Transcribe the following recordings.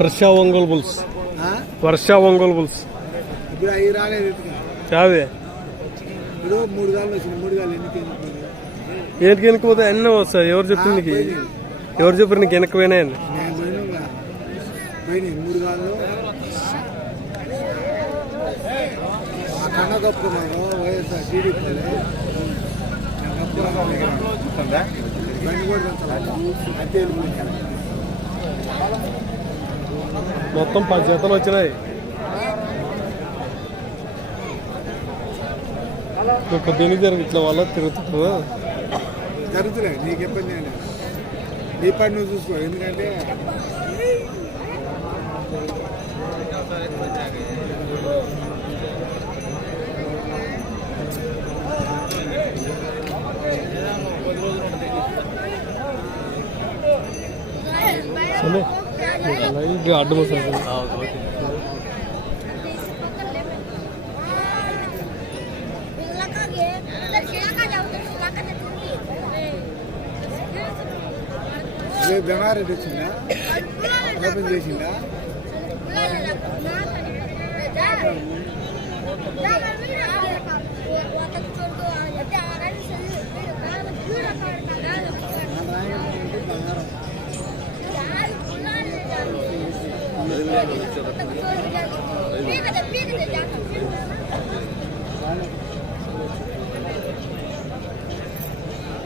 వర్ష Ongole bulls? Varsha Ongole bulls. ఇప్పుడు అవి రాలేదు ఇప్పుడు మూడు గాలు వచ్చింది మూడు గాలు ఎన్ని కేజీలు? ఏంటికి వెనకపోతే అన్నీ వస్తాయి. ఎవరు చెప్పింది నీకు? ఎవరు చెప్పారు నీకు వెనక్కి పోయినాయని నేను పోయినా పోయినాయి మూడు గాలు వైఎస్ఆర్ టీడీపీ మొత్తం పది జతలు వచ్చినాయి. ఇప్పుడు దీనికి జరుగు ఇట్లా వల్ల తిరుగుతున్నావు జరుగుతున్నాయి. నీకు ఇబ్బంది అండి నీ పని నువ్వు చూసుకో. ఎందుకంటే సరే లైట్ అడ్డం వస్తుంది రేపు బెంగారెడ్డి వచ్చిందా ఓపెన్ చేసిందా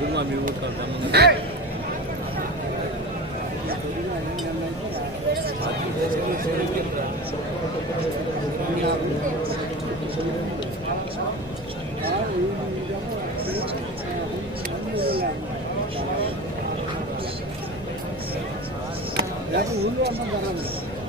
얼마 밀고 갈까? 나도 오늘 한번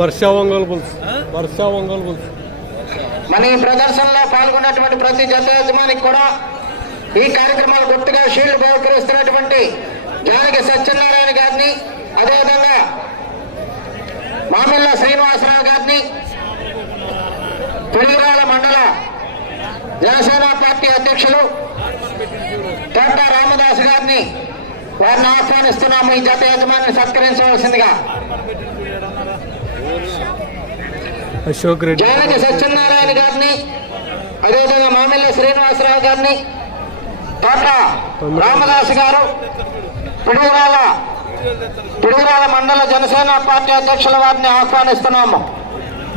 వర్ష ఒంగోలు బుల్స్. వర్ష ఒంగోలు బుల్స్. మన ఈ ప్రదర్శనలో పాల్గొన్నటువంటి ప్రతి జత యజమానికి కూడా ఈ కార్యక్రమాలు గుర్తుగా షీల్డ్ బహుకరిస్తున్నటువంటి జానకి సత్యనారాయణ గారిని అదేవిధంగా మామిళ్ళ శ్రీనివాసరావు గారిని పెరుగురాల మండల జనసేన పార్టీ అధ్యక్షులు తోట రామదాస్ గారిని వారిని ఆహ్వానిస్తున్నాము ఈ జత యజమానిని సత్కరించవలసిందిగా. అశోక్ రెడ్డి. జానకి సత్యనారాయణ గారిని అదేవిధంగా మామిళ్ళ శ్రీనివాసరావు గారిని తోట రామదాస్ గారు పిడుగురాల పిడుగురాల మండల జనసేన పార్టీ అధ్యక్షుల వారిని ఆహ్వానిస్తున్నాము.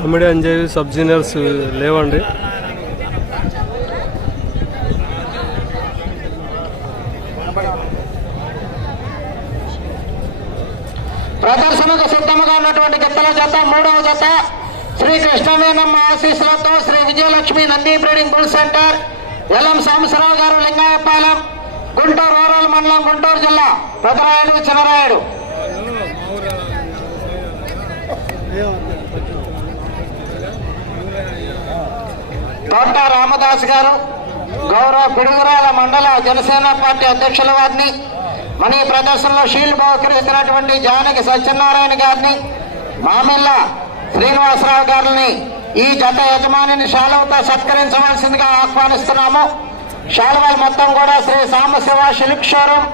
అమ్మిడి అంజయ్ సబ్ జూనియర్స్ లేవండి. జతల జత మూడవ జత. శ్రీ కృష్ణవేణమ్మ ఆశీస్సులతో Shri Vijayalakshmi Nandi breeding bull centre LM Sambasarao గారు లింగాయపాలెం గుంటూరు రూరల్ మండలం గుంటూరు జిల్లా. పెదరాయుడు చిన్నరాయుడు. తోట రామదాస్ గారు గౌరవ పిడుగురాల మండల జనసేన పార్టీ అధ్యక్షుల వారిని మన ప్రదర్శనలో షీల్డ్ బహుకరిస్తున్నటువంటి జానకి సత్యనారాయణ గారిని మామిళ్ళ శ్రీనివాసరావు గారిని ఈ జత యజమానిని శాలువతో సత్కరించవలసిందిగా ఆహ్వానిస్తున్నాము. శాలువాలు మొత్తం కూడా Shri Sambasiva silk showroom.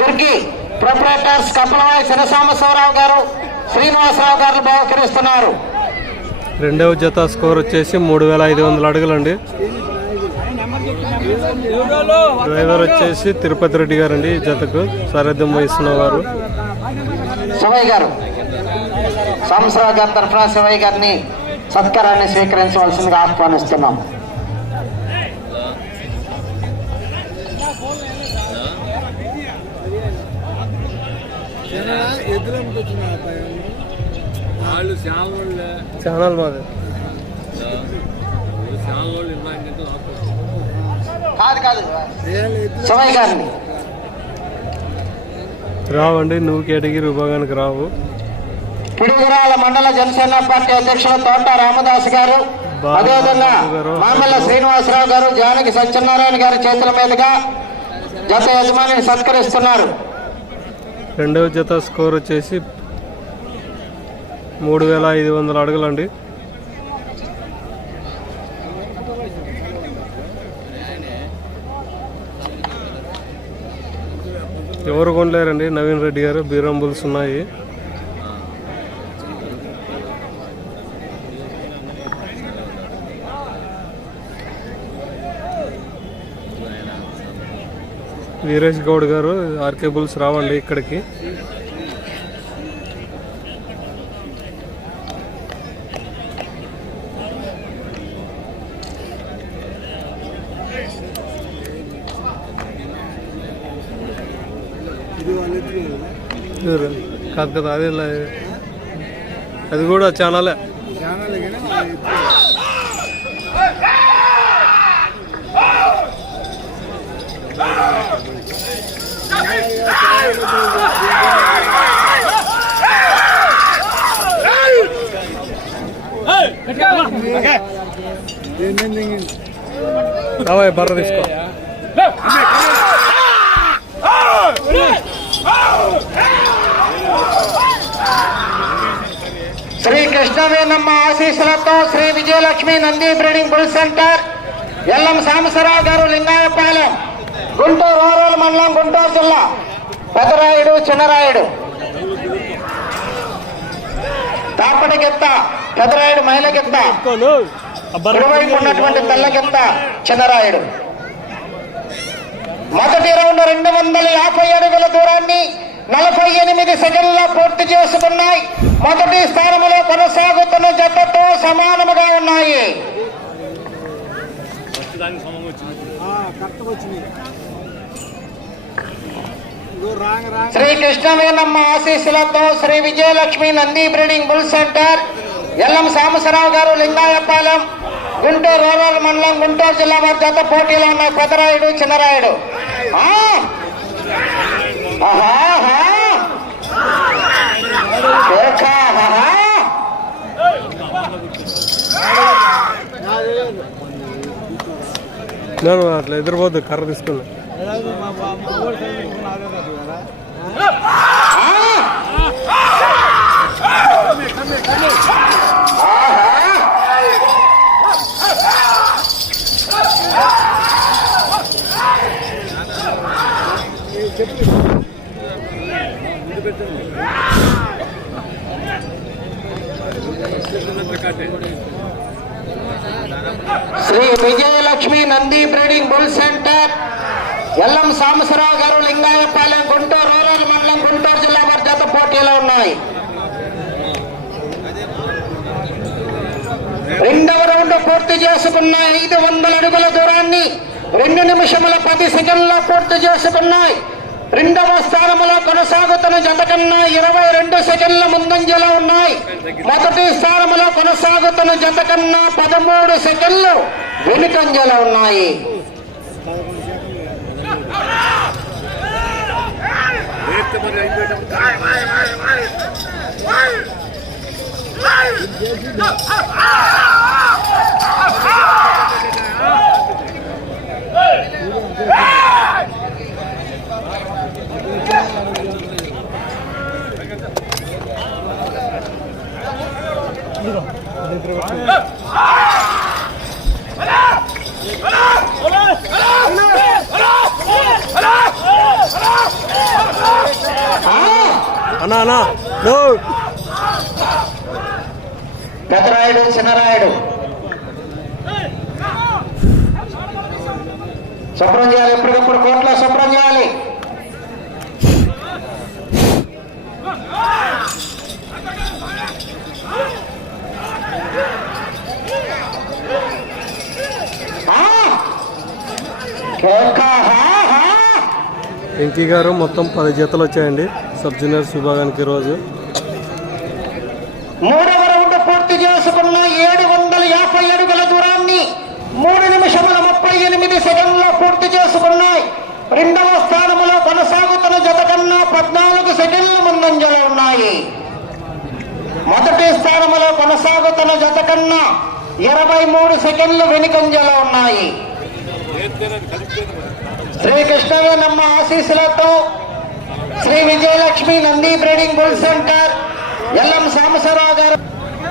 Durgi proprietors Kapalavayi Sivasambasivarao garu Srinivasarao garu బహుకరిస్తున్నారు. రెండవ జత స్కోర్ వచ్చేసి మూడు వేల ఐదు వందల అడుగులండి. డ్రైవర్ వచ్చేసి తిరుపతి రెడ్డి గారు అండి ఈ జతకు. సారథ్యం వహిస్తున్న వారు. గారు సంవత్సరావు గారి తరఫున శివయ్య గారిని సత్కారాన్ని స్వీకరించవలసిందిగా ఆహ్వానిస్తున్నాం. ఛానల్ మాది. కాదు కాదు. శివయ్య గారిని. రావండి నువ్వు కేటగిరీ విభాగానికి రావు. పిడుగురాల మండల జనసేన పార్టీ అధ్యక్షులు తోట రామదాస్ గారు అదేవిధంగా మామల్ల శ్రీనివాసరావు గారు జానకి సత్యనారాయణ గారి చేతుల మీదుగా జత యజమానిని సత్కరిస్తున్నారు. రెండవ జత స్కోర్ వచ్చేసి మూడు వేల ఐదు వందల అడుగులండి. ఎవరు కొనలేరండి? నవీన్ రెడ్డి గారు బీరం బుల్స్ ఉన్నాయి. వీరేష్ గౌడ్ గారు ఆర్కే బుల్స్ రావండి ఇక్కడికి. కాదు కదా అదే అది కూడా చాలాలే. Давай, దిగింది రావాయి బర్ర తీసుకో శ్రీ కృష్ణవేణమ్మ ఆశీస్సులతో Shri Vijayalakshmi Nandi breeding bull centre Ellam Sambasivarao garu Lingayapalem Guntur rural మండలం గుంటూరు జిల్లా. పెదరాయుడు చిన్నరాయుడు. తాపడికెత్త పెదరాయుడు మైలకెత్త ఇరువైపు ఉన్నటువంటి తెల్లకెత్త చిన్నరాయుడు మొదటి రౌండ్ రెండు వందల యాభై అడుగుల దూరాన్ని నలభై ఎనిమిది సెకండ్ల పూర్తి చేసుకున్నాయి. మొదటి స్థానంలో కొనసాగుతున్న జతతో సమానముగా ఉన్నాయి. శ్రీ కృష్ణవేణమ్మ ఆశీస్సులతో Shri Vijayalakshmi Nandi breeding bull centre LM Sambasivarao గారు లింగాయపాలెం గుంటూరు రూరల్ మండలం గుంటూరు జిల్లా వారి జత పోటీలో ఉన్నాయి పెదరాయుడు చిన్నరాయుడు ఆ! ఆహా, ఆహా. ఏకా, ఆహా. నేను అట్లా ఎదురుపోద్దు కర్ర తీసుకున్నా మా మా మా ఊరు సైడ్ నాదే కదా Shri Vijayalakshmi Nandi breeding bull centre Ellam Sambasivarao garu Lingayapalem Guntur rural మండలం గుంటూరు జిల్లా వారి జత పోటీలో ఉన్నాయి. రెండవ రౌండ్ పూర్తి చేసుకున్న ఐదు వందల అడుగుల దూరాన్ని రెండు నిమిషముల పది సెకండ్ల పూర్తి చేసుకున్నాయి. రెండవ స్థానంలో కొనసాగుతున్న జత కన్నా ఇరవై రెండు సెకండ్ల ముందంజలో ఉన్నాయి. మొదటి స్థానంలో కొనసాగుతున్న జత కన్నా పదమూడు సెకండ్లు వెనుకంజలో ఉన్నాయి. రేపు మరి అన్నా అన్నా పెద్దరాయుడు చిన్నరాయుడు. శుభ్రం చేయాలి ఎప్పటికప్పుడు కోట్లో శుభ్రం చేయాలి. ఆ! కేక, వెంకీ గారు మొత్తం పది జతలు వచ్చాయండి. సబ్ జూనియర్స్ విభాగానికి ఈరోజు మూడవ రౌండ్ పూర్తి చేసుకున్న ఏడు వందల యాభై అడుగుల దూరాన్ని మూడు నిమిషముల ముప్పై ఎనిమిది సెకండ్లో పూర్తి చేసుకున్నాయి. రెండవ స్థానములో కొనసాగుతున్న జత కన్నా పద్నాలుగు సెకండ్ల ముందంజలో ఉన్నాయి. మొదటి స్థానములో కొనసాగుతున్న జత కన్నా ఇరవై మూడు సెకండ్లు వెనుకంజలో ఉన్నాయి. శ్రీకృష్ణవేనమ్మ ఆశీస్సులతో Shri Vijayalakshmi Nandi breeding bull centre LM Sambasivarao గారు.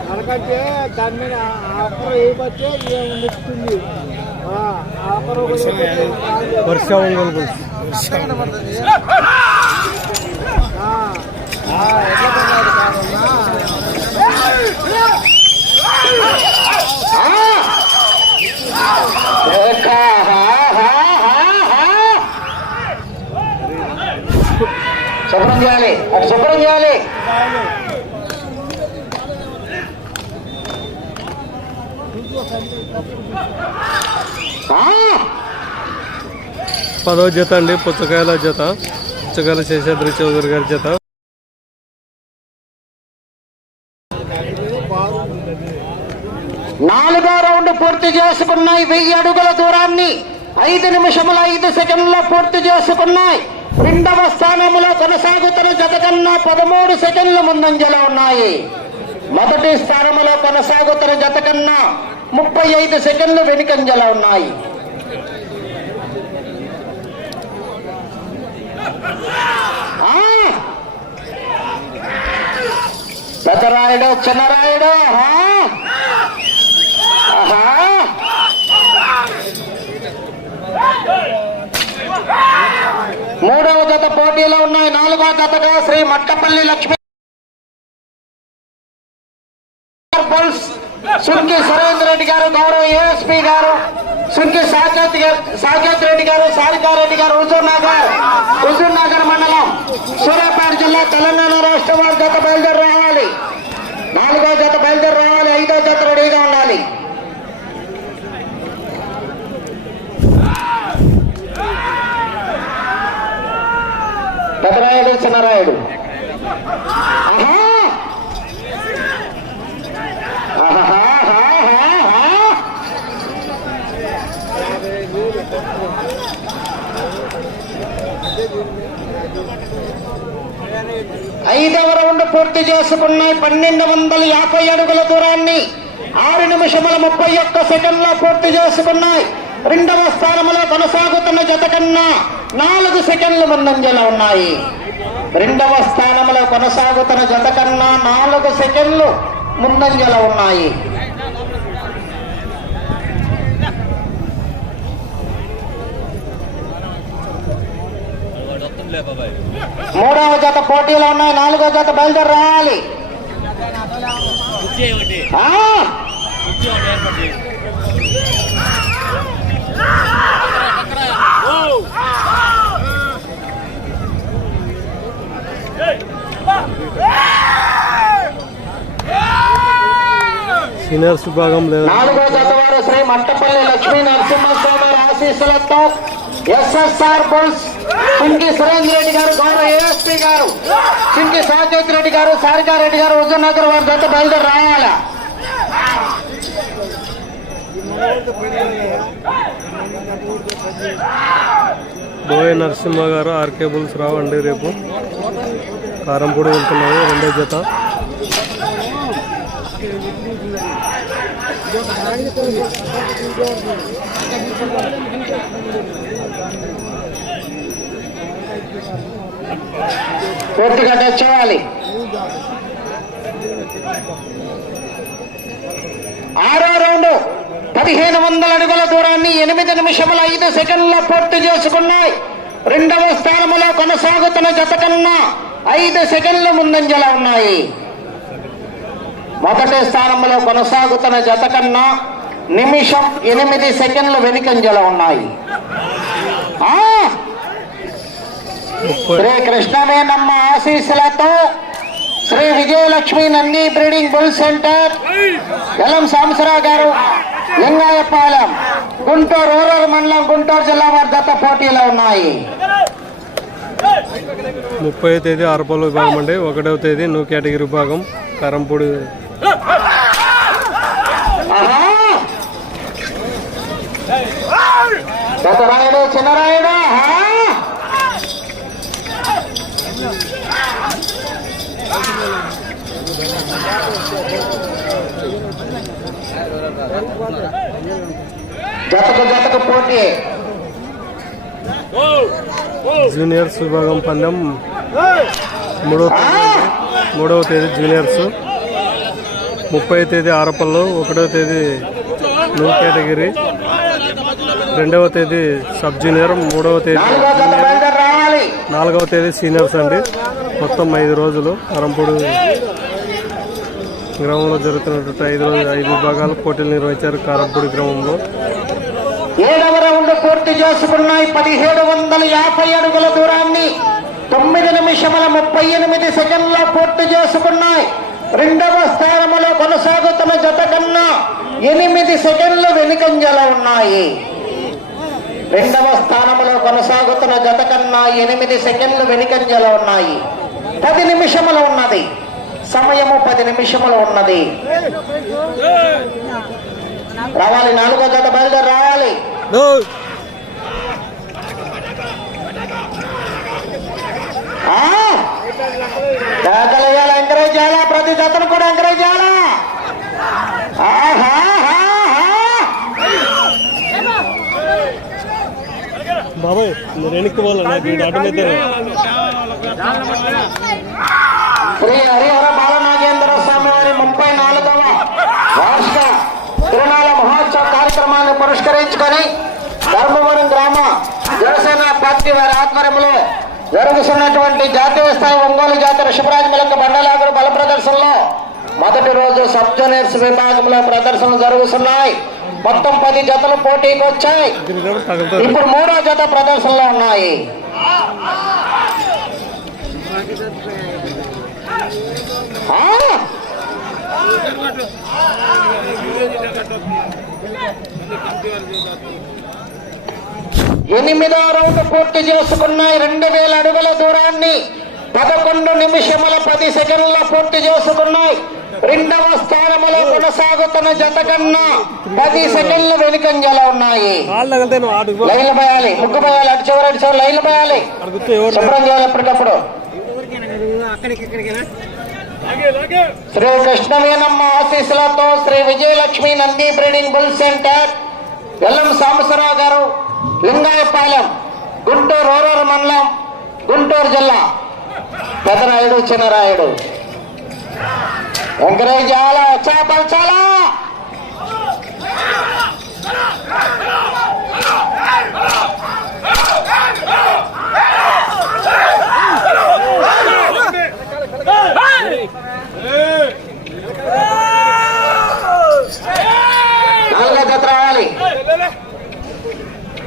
మనకంటే దాని మీద ఆఫర్ వేయబట్టే నచ్చుతుంది ఆఫర్ వర్ష ఒంగోలు బుల్స్ శుభ్రం చేయాలి. అటు శుభ్రం చేయాలి. పదో జత అండి పుచ్చకాయల జత. పుచ్చకాయల శేషాద్రి చౌదరి గారి జత. నాలుగో రౌండ్ పూర్తి చేసుకున్నాయి. వెయ్యి అడుగుల దూరాన్ని. ఐదు నిమిషముల ఐదు సెకండ్ల పూర్తి చేసుకున్నాయి. రెండవ స్థానంలో కొనసాగుతున్న జత కన్నా పదమూడు సెకండ్ల ముందంజలో ఉన్నాయి. మొదటి స్థానంలో కొనసాగుతున్న జత కన్నా ముప్పై ఐదు సెకండ్లు వెనుకంజలో ఉన్నాయి. పెదరాయుడు పెద్దరాయుడు చిన్నరాయుడు ఆహా! మూడవ జత పోటీలో ఉన్నాయి. నాలుగవ జతగా శ్రీ మట్టపల్లి లక్ష్మి సుంకి సురేందర్ రెడ్డి గారు గౌరవ ఏఎస్పీ గారు సుంకి సాకేత్ గారు- సాకేత్ రెడ్డి గారు సారికారెడ్డి గారు హుజూర్ నగర్ హుజూర్ నగర్ మండలం సూర్యాపేట జిల్లా తెలంగాణ రాష్ట్రం వారి జత బయలుదేరి రావాలి. నాలుగో జత బయలుదేరి రావాలి ఐదో జత రెడీగా ఉండాలి పెద్దరాయుడు ఐదవ రౌండ్ పూర్తి చేసుకున్నాయి పన్నెండు వందల యాభై అడుగుల దూరాన్ని. ఆరు నిమిషముల ముప్పై ఒక్క సెకండ్లో పూర్తి చేసుకున్నాయి. రెండవ స్థానంలో కొనసాగుతున్న జత కన్నా నాలుగు సెకండ్లు ముందంజలో ఉన్నాయి. రెండవ స్థానంలో కొనసాగుతున్న జత కన్నా నాలుగు సెకండ్లు ముందంజల ఉన్నాయి. మూడవ జత పోటీలో ఉన్నాయి నాలుగో జత బయలుదేరి రావాలి ఆ! సీనియర్స్ విభాగం లేదా నాలుగో జత వారు శ్రీ మట్టపల్లి లక్ష్మీ నరసింహస్వామి ఆశీస్సులతో ఎస్ఎస్ఆర్ బుల్స్ సింకి సురేంద్ర రెడ్డి గారు గౌరవ ఏఎస్పీ గారు సింకి సాకేత్ రెడ్డి గారు సారికారెడ్డి గారు హుజూర్ నగర్ వారి జత బయలుదేరి రావాలా బోయ నరసింహ గారు ఆర్కే బుల్స్ రావండి రేపు. కారంపూడి వెళ్తున్నాయి రెండో జత. పూర్తిగా టచ్ ఆరో రౌండ్ పదిహేను వందల అడుగుల దూరాన్ని ఎనిమిది నిమిషముల ఐదు సెకండ్ల పూర్తి చేసుకున్నాయి. రెండవ స్థానంలో కొనసాగుతున్న జత కన్నా ఐదు సెకండ్లు ముందంజలో ఉన్నాయి. మొదటి స్థానంలో కొనసాగుతున్న జత కన్నా నిమిషం ఎనిమిది సెకండ్లు వెనుకంజలో ఉన్నాయి. శ్రీ కృష్ణవేనమ్మ ఆశీస్సులతో Shri Vijayalakshmi Nandi breeding bull centre. Elam Sambasivarao garu Lingayapalem Guntur rural మండలం గుంటూరు జిల్లా వారి జత పోటీలో ఉన్నాయి. ముప్పై తేదీ ఆరుపల్లి విభాగం అండి. ఒకటవ తేదీ న్యూ కేటగిరీ విభాగం కారంపూడి. జతకు జతకు పోటీ. జూనియర్స్ విభాగం పందెం. మూడవ తేదీ మూడవ తేదీ జూనియర్స్. ముప్పై తేదీ ఆరపల్లు ఒకటవ తేదీ న్యూ కేటగిరీ. రెండవ తేదీ సబ్ జూనియర్ మూడవ తేదీ నాలుగవ తేదీ సీనియర్స్ అండి. మొత్తం ఐదు రోజులు అరంపూడు గ్రామంలో జరుగుతున్నటువంటి ఐదు రోజులు ఐదు విభాగాలు పోటీలు నిర్వహించారు కారంపూడి గ్రామంలో. ఏడవ రౌండ్ పూర్తి చేసుకున్నాయి. పదిహేడు వందల యాభై అడుగుల దూరాన్ని తొమ్మిది నిమిషముల ముప్పై ఎనిమిది సెకండ్ల పూర్తి చేసుకున్నాయి. రెండవ స్థానములో కొనసాగుతున్న జత కన్నా ఎనిమిది సెకండ్లు వెనుకంజల ఉన్నాయి. రెండవ స్థానంలో కొనసాగుతున్న జత కన్నా ఎనిమిది సెకండ్లు వెనుకంజల ఉన్నాయి. పది నిమిషములు ఉన్నది. సమయము పది నిమిషములు ఉన్నది. రావాలి నాలుగో జత బయలుదేరి రావాలి. ఎంకరేజ్ చేయాలా? ప్రతి జతను కూడా ఎంకరేజ్ చేయాలా. బాబాయ్ మీరు వెనక్కి పోవాలి నాకు ఈ అడ్డం అయితే శ్రీ హరిహర బాలనాగేంద్ర స్వామి వారి ముప్పై నాలుగవ వార్షిక తిరునాళ మహోత్సవ కార్యక్రమాన్ని పురస్కరించుకొని ధర్మవరం గ్రామ జనసేన పార్టీ వారి ఆధ్వర్యంలో జరుగుతున్నటువంటి జాతీయ స్థాయి ఒంగోలు జాతర శుభరాజ్ మిలక బండలాగుడు బల ప్రదర్శనలో మొదటి రోజు సబ్ జూనియర్స్ విభాగంలో ప్రదర్శనలు జరుగుతున్నాయి. మొత్తం పది జతలు పోటీకి వచ్చాయి. ఇప్పుడు మూడో జత ప్రదర్శనలో ఉన్నాయి. ఆ? ఎనిమిదో రౌండ్ పూర్తి చేసుకున్నాయి రెండు వేల అడుగుల దూరాన్ని పదకొండు నిమిషముల పది సెకండ్ల పూర్తి చేసుకున్నాయి. రెండవ స్థానములో కొనసాగుతున్న జత కన్నా పది సెకండ్లు వెనుకంజలో ఉన్నాయి. లైన్లు పోయాలి ముగ్గు పోయాలి అటు చివరి అటు చివరి లైన్లు పోయాలి. శుభ్రం చేయాలి ఎప్పటికప్పుడు. శ్రీ కృష్ణవేనమ్మ ఆశీస్సులతో Shri Vijayalakshmi Nandi breeding bull centre. Ellam Sambasarao garu Lingayapalem Guntur rural మండలం గుంటూరు జిల్లా. పెదరాయుడు చిన్నరాయుడు. ఎంకరేజ్ చేయాలా ఉత్సాహపరచాలా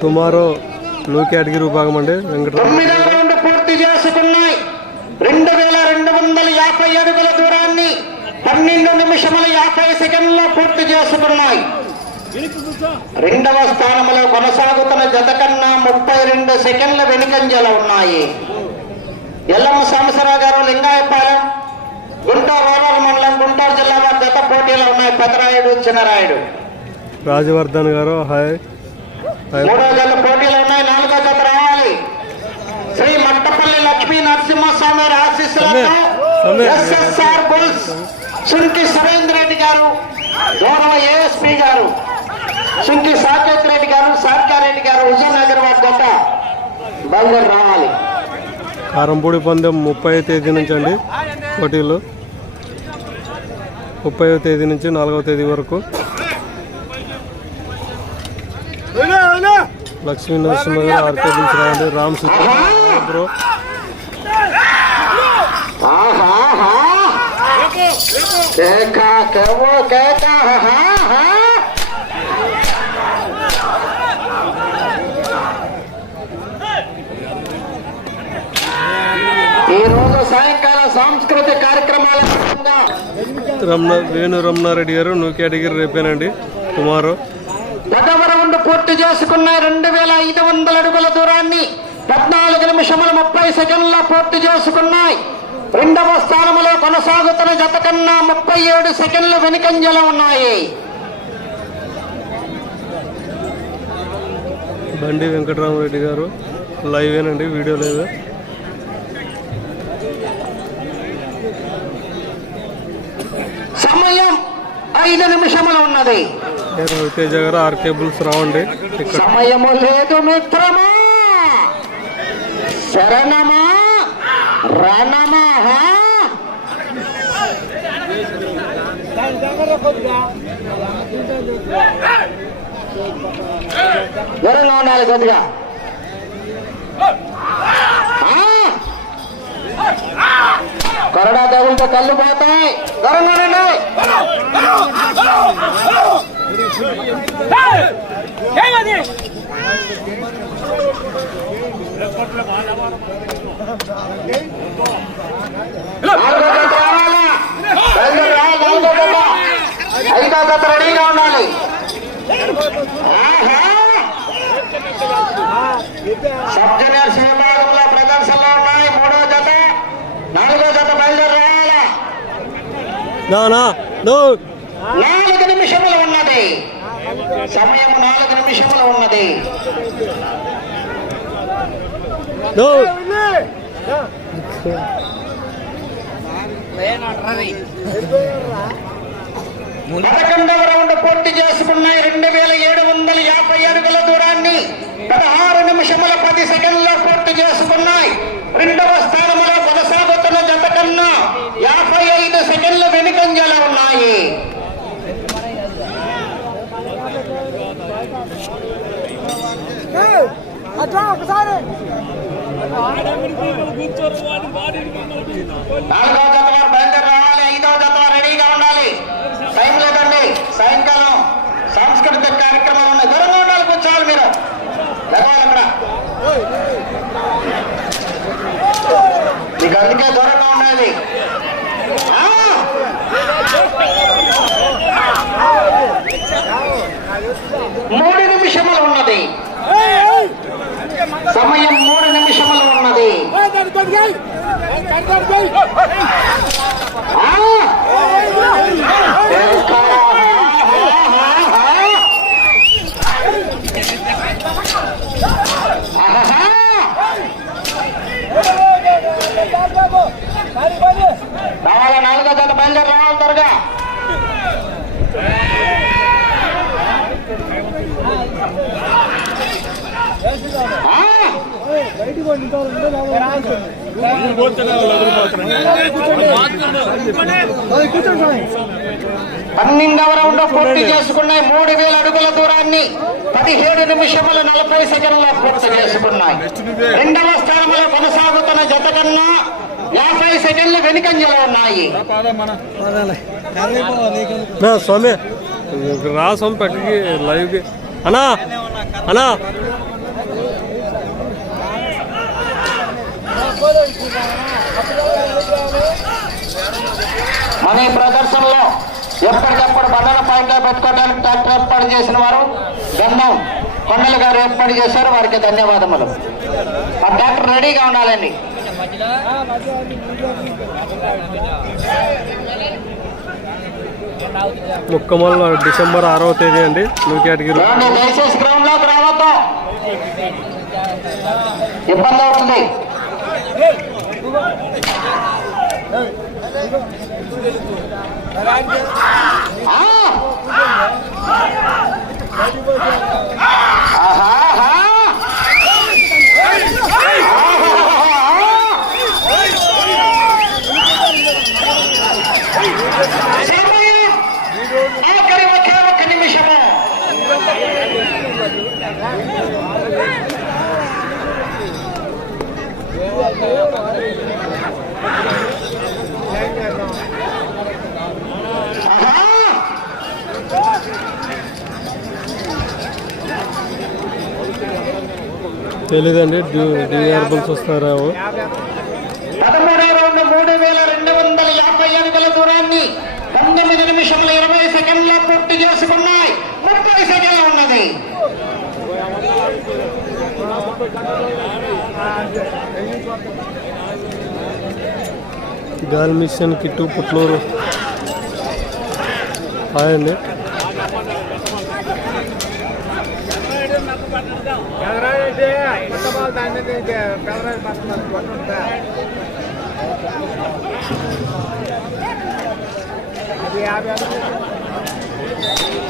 టుమారో న్యూ కేటగిరీ విభాగం అండి రౌండ్ పూర్తి చేసుకున్నాయి. రెండు వేల రెండు వందల యాభై అడుగుల దూరాన్ని పన్నెండు నిమిషముల యాభై సెకండ్లో పూర్తి చేసుకున్నాయి. రెండవ స్థానంలో కొనసాగుతున్న జత కన్నా ముప్పై రెండు సెకండ్ల వెనుకంజల ఉన్నాయి. ఎల్లమ్మ సాంబశివరావు గారు లింగాయపాలెం గుంటూరు రూరల్ మండలం గుంటూరు జిల్లా వారి జత పోటీలో ఉన్నాయి. పెదరాయుడు చిన్నరాయుడు. రాజవర్ధన్ గారు హాయ్. మూడో జత పోటీలు ఉన్నాయి నాలుగో జత రావాలి. శ్రీ మట్టపల్లి లక్ష్మీ నరసింహస్వామి ఆశీస్సులతో. ఎస్ఎస్ఆర్ బుల్స్ సుంకి సురేంద్ర రెడ్డి గారు గౌరవ ఏఎస్పీ గారు సుంకి సాకేత్ రెడ్డి గారు సార్కారెడ్డి గారు హుజూర్నగర్ వారి జత బయలుదేరి రావాలి. కారంపూడి పందెం ముప్పై తేదీ నుంచి అండి పోటీలు. ముప్పైవ తేదీ నుంచి నాలుగవ తేదీ వరకు. లక్ష్మీ నరసింహ గారు రావండి రామ్ బ్రో కేకా కేవో కేకా హా హా ఈ రోజు సాయంకాలం సాంస్కృతిక కార్యక్రమాల భాగంగా రమణ వేణు రమణారెడ్డి గారు కేటగిరీ రేపేనండి. టుమారో రౌండ్ పూర్తి చేసుకున్న రెండు వేల ఐదు వందల అడుగుల దూరాన్ని పద్నాలుగు నిమిషముల ముప్పై సెకండ్ల పూర్తి చేసుకున్నాయి. రెండవ స్థానంలో కొనసాగుతున్న జత కన్నా ముప్పై ఏడు సెకండ్లు వెనుకంజలో ఉన్నాయి. బండి వెంకటరామరెడ్డి గారు. లైవేనండి వీడియో లేదు సమయం ఐదు నిమిషములు ఉన్నది. రవితేజ గారు రావండి. సమయము లేదు మిత్రమా. శరణమా. రణమా? దూరంగా ఉండాలి కొద్దిగా? కొరడా తగులుతో కళ్ళు పోతాయి. ఐదో జత రెడీగా ఉండాలి ఆహా! సబ్ జూనియర్స్ విభాగంలో ప్రదర్శనలో ఉన్నాయి మూడో జత నాలుగో జత బయలుదేరి రావాలా నా నా నో నాలుగు నిమిషములు ఉన్నది. సమయం నాలుగు నిమిషములు ఉన్నది. పదకొండవ రౌండ్ పూర్తి చేసుకున్నాయి రెండు వేల ఏడు వందల యాభై అడుగుల దూరాన్ని పదహారు నిమిషముల పది సెకండ్లో పూర్తి చేసుకున్నాయి. రెండవ స్థానంలో కొనసాగుతున్న జత కన్నా యాభై ఐదు సెకండ్లు వెనుకంజలో ఉన్నాయి. నాలుగో జత బయలుదేరి రావాలి ఐదో జత రెడీగా ఉండాలి. టైం లేదండి సాయంకాలం సాంస్కృతిక కార్యక్రమం ఉంది దూరంగా ఉండాలి కూర్చోవాలి మీరు. అక్కడ. మీకు అందుకే దూరంగా ఉండేది మూడు నిమిషములు ఉన్నది. సమయం మూడు నిమిషములు ఉన్నది. రావాలా నాలుగో జత బయలుదేరి రావాలి త్వరగా. పన్నెండవ రౌండ్ పూర్తి చేసుకున్నాయి. మూడు వేల అడుగుల దూరాన్ని పదిహేడు నిమిషముల నలభై సెకండ్ల పూర్తి చేసుకున్నాయి. రెండవ స్థానంలో కొనసాగుతున్న జత కన్నా యాభై సెకండ్లు వెనుకంజలో ఉన్నాయి. స్వామి రా స్వామి పక్కకి లైవ్కి. అన్నా అన్నా. మన ఈ ప్రదర్శనలో ఎప్పటికప్పుడు బండల పాయింట్లో పెట్టుకోవడానికి ట్రాక్టర్ ఏర్పాటు చేసిన వారు గంధం కొండలు గారు ఏర్పాటు చేశారు. వారికి ధన్యవాదములు. ఆ ట్రాక్టర్ రెడీగా ఉండాలండి. ముక్కమల్ల డిసెంబర్ ఆరవ తేదీ అండి న్యూ కేటగిరీ ఇబ్బంది అవుతుంది ఆ! తెలీదండి. డిఆర్ బుల్స్ వస్తారావు పదమూడవ రౌండ్ మూడు వేల రెండు వందల యాభై అడుగుల దూరాన్ని పంతొమ్మిది నిమిషముల ఇరవై సెకండ్ల పూర్తి చేసుకున్నాయి ముప్పై సెకండ్ల ఉన్నది గాల్ మిషన్ కిట్టు పుట్లూరు. హాయ్ అండి.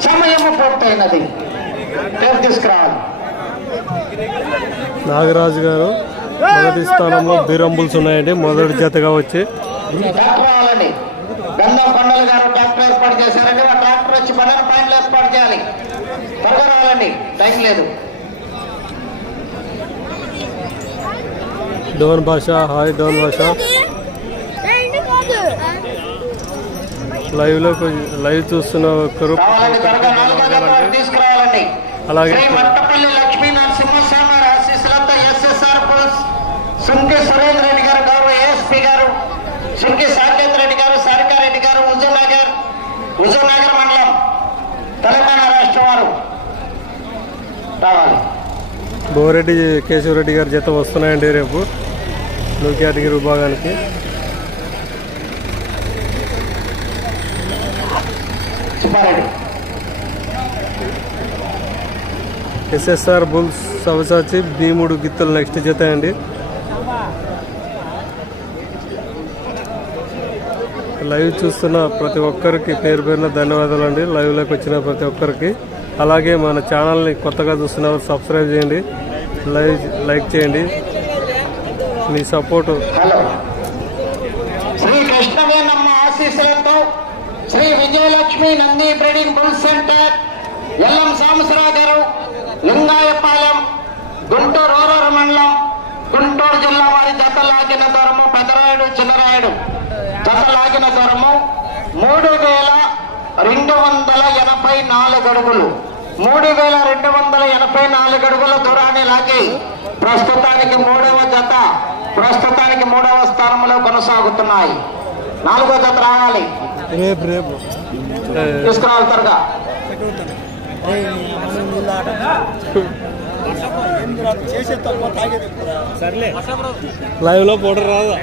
సమయము పూర్తయినది. పేరు తీసుకురావాలి. నాగరాజు గారు మొదటి స్థానంలో బీరంబుల్స్ ఉన్నాయండి. మొదటి జతగా వచ్చి. గంధం కొండలు గారు ట్రాక్టర్ ఏర్పాటు చేశారండి. ఆ ట్రాక్టర్ వచ్చి పన్నెండు పాయింట్లు ఏర్పాటు చేయాలి. త్వరగా రావాలండి. టైం లేదు. డోన్ భాష హాయ్ డోన్ భాష లైవ్లో లైవ్ చూస్తున్న ఒక్కరు అలాగే. సుంకి సురేంద్ర రెడ్డి గారు గౌరవ ఏఎస్పీ గారు సుంకి సాకేత్ రెడ్డి గారు సారికారెడ్డి గారు హుజూర్ నగర్ హుజూర్ నగర్ మండలం తెలంగాణ రాష్ట్రం వారు. రావాలి. బోరెడ్డి కేశవరెడ్డి గారి జత వస్తున్నాయండి రేపు. న్యూ కేటగిరీ విభాగానికి ఎస్ఎస్ఆర్ బుల్స్ సవసాచి భీముడు గిత్తలు నెక్స్ట్ జత అండి. లైవ్ చూస్తున్న ప్రతి ఒక్కరికి పేరు పేరున ధన్యవాదాలు అండి. లైవ్లోకి వచ్చిన ప్రతి ఒక్కరికి. అలాగే మన ఛానల్ని కొత్తగా చూస్తున్న సబ్స్క్రైబ్ చేయండి. లైవ్ లైక్ చేయండి. మీ సపోర్టు. శ్రీ కృష్ణవేనమ్మ ఆశీస్సులతో Shri Vijayalakshmi Nandi breeding bull centre Ellam Sambasivarao garu Lingayapalem Guntur rural మండలం గుంటూరు జిల్లా వారి జత లాగిన దూరము పెదరాయుడు చిన్నరాయుడు. జత లాగిన దూరము మూడు వేల రెండు వందల ఎనభై నాలుగు అడుగులు. మూడు వేల రెండు వందల ఎనభై నాలుగు అడుగుల దూరాన్ని లాగి ప్రస్తుతానికి మూడవ జత. ప్రస్తుతానికి మూడవ స్థానంలో కొనసాగుతున్నాయి. నాలుగో జత రావాలి. తీసుకురావాలి త్వరగా. చేసే తక్కువ తాగేది లైవ్లో పౌడర్ రాదా?